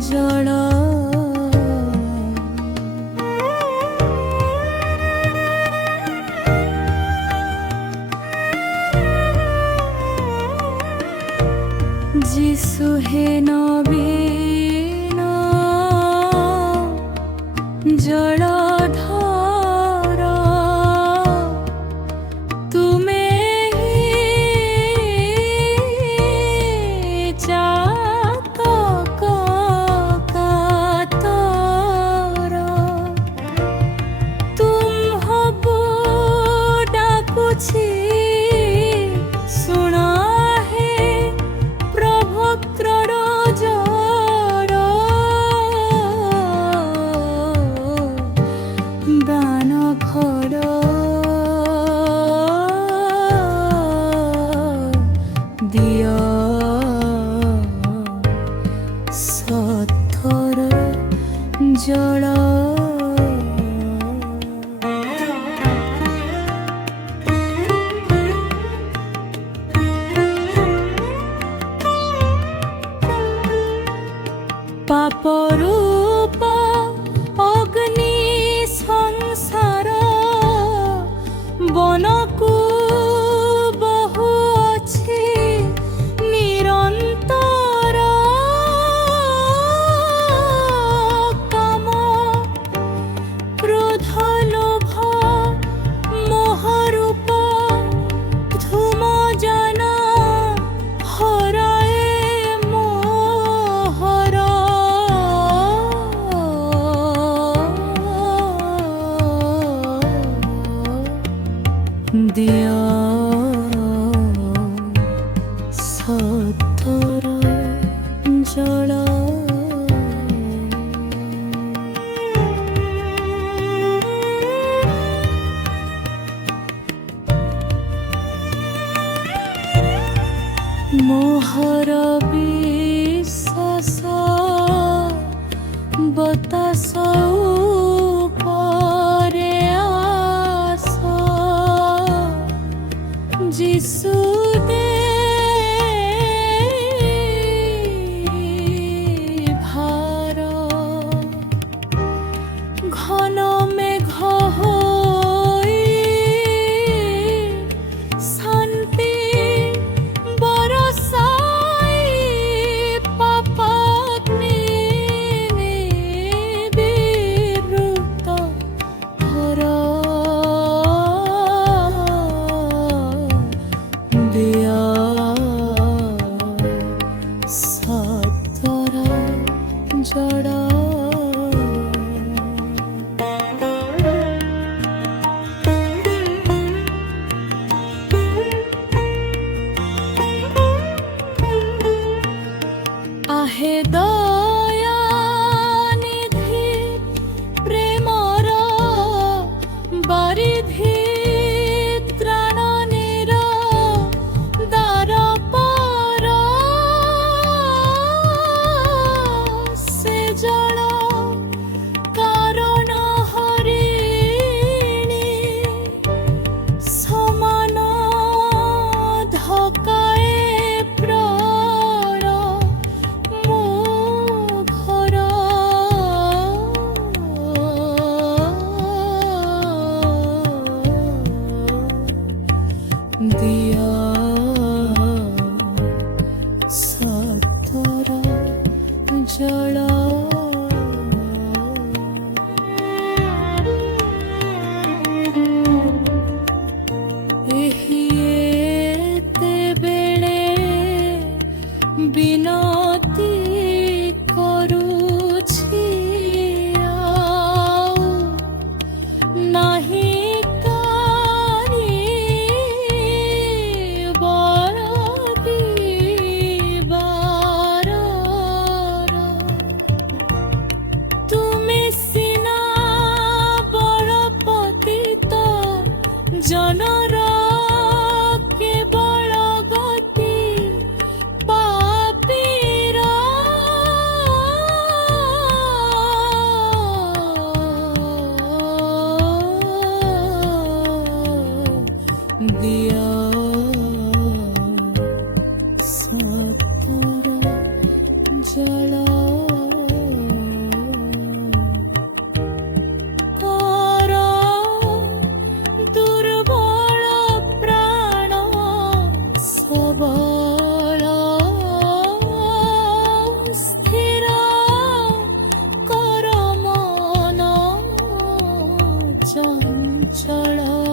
ଜଳ যিশু হে নবীন জলধর তুমে চাতক কাতর তুম হব ডাকুছি শুଣା ଦାନ ଘର ଦିଅ ସଥର ଜଳ ପାପରୂପ ଅଗ୍ନି ସଂସାର ବନକୁ ବହୁ ଅଛି ନିରନ୍ତର କାମ କ୍ରୋଧ ଲୋଭ ମୋହରୂପ ଧୂମ ଜାନ ହରାଏ ମୋହର ଦିଅ ସତର ଜଳ ମୋହର ବିଶ୍ୱାସ ବତାସ ଉପରେ ଆସ যিশু দে ভার ঘন মেঘ হই শান্তি বরসাই পাপাগ্নি বিরুদ্ধ হর দিয়া সতর জড় আহে দয়া নিধি প্রেমর বারিধি দিয়া সতর জল ଏହି ଏତେବେଳେ ବିନତି କରୁଛି ଆଉ ନାହିଁ ଚଞ୍ଚଳ